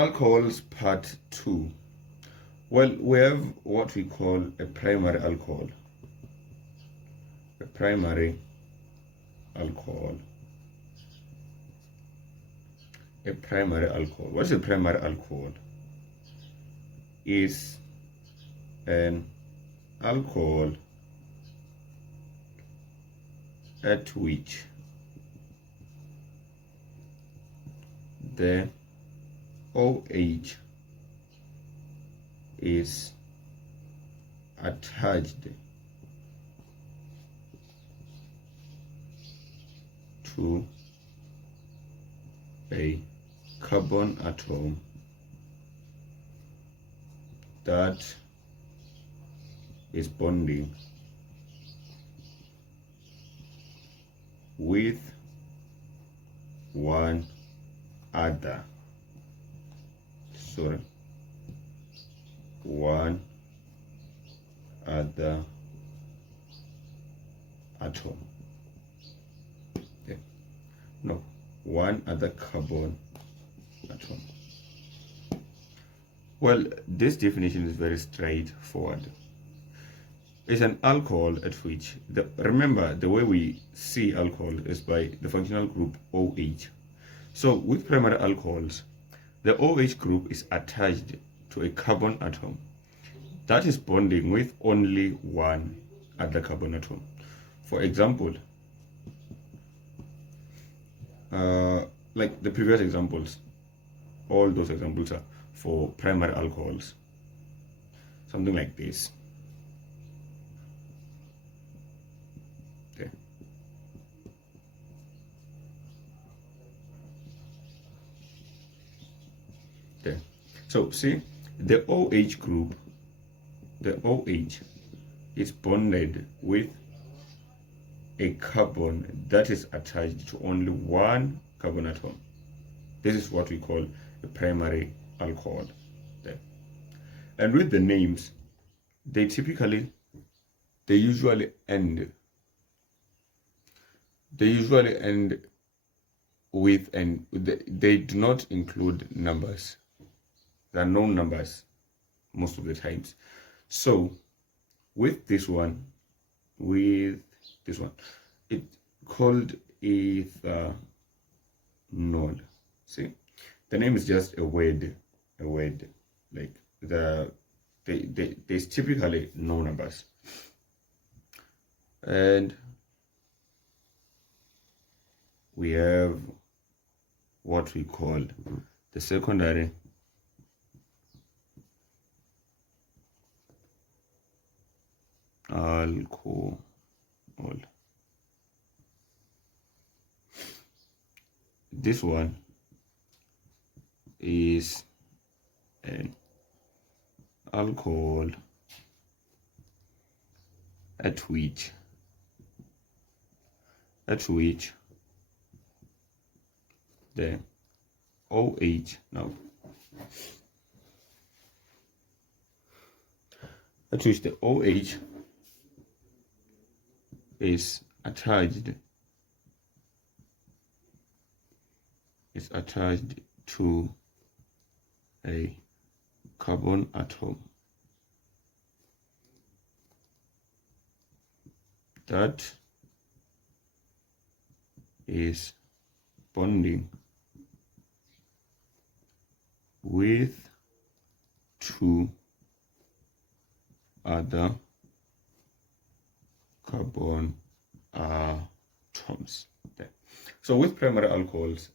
Alcohols part 2. Well, we have what we call a primary alcohol. A primary alcohol. A primary alcohol. What is a primary alcohol? Is an alcohol at which the OH is attached to a carbon atom that is bonding with one other atom. No, one other carbon atom. Well, this definition is very straightforward. It's an alcohol at which, remember, the way we see alcohol is by the functional group OH. So with primary alcohols, the OH group is attached to a carbon atom that is bonding with only one other carbon atom. For example, like the previous examples, all those examples are for primary alcohols. Something like this. Okay. Okay. So see, the OH group, the OH is bonded with a carbon that is attached to only one carbon atom. This is what we call a primary alcohol. Okay. And with the names, they usually end with, and they do not include numbers. There are no numbers most of the times. So with this one, it called ethanol. See, the name is just a word. Like there's typically no numbers. And we have what we call the secondary alcohol. This one is an alcohol at which the OH is attached to a carbon atom that is bonding with two other carbon atoms. Okay. So with primary alcohols,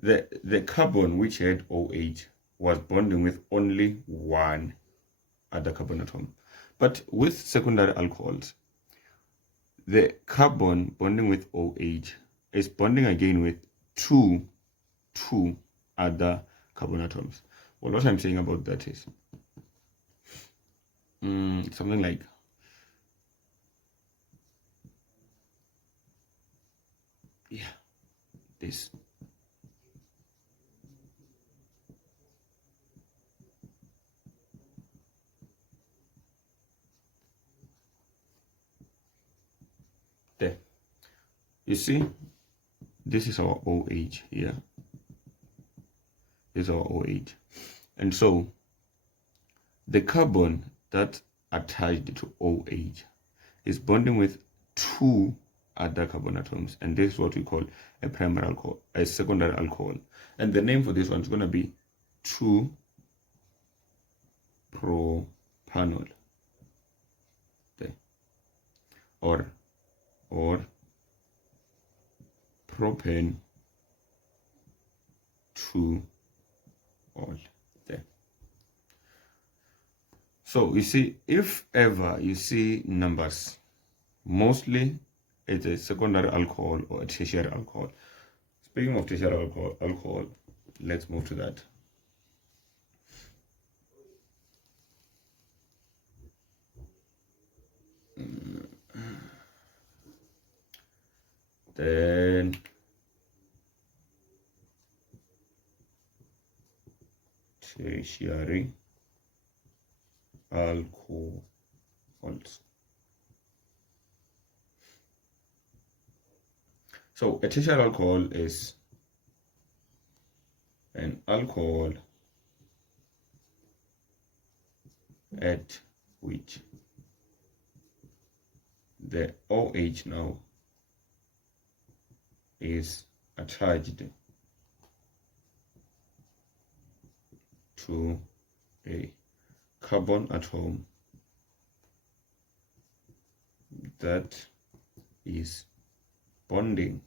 the carbon which had OH was bonding with only one other carbon atom. But with secondary alcohols, the carbon bonding with OH is bonding again with two other carbon atoms. Well, what I'm saying about that is something like this. There. You see, this is our OH here. This This is our OH. And so the carbon that attached to OH is bonding with two other carbon atoms, and this is what we call a primary alcohol, a secondary alcohol. And the name for this one is going to be 2-propanol. There. Or propane 2-ol. There. So you see, if ever you see numbers, mostly it's a secondary alcohol or a tertiary alcohol. Speaking of tertiary alcohol, let's move to that. Then tertiary alcohols. So a tertiary alcohol is an alcohol at which the OH now is attached to a carbon atom that is bonding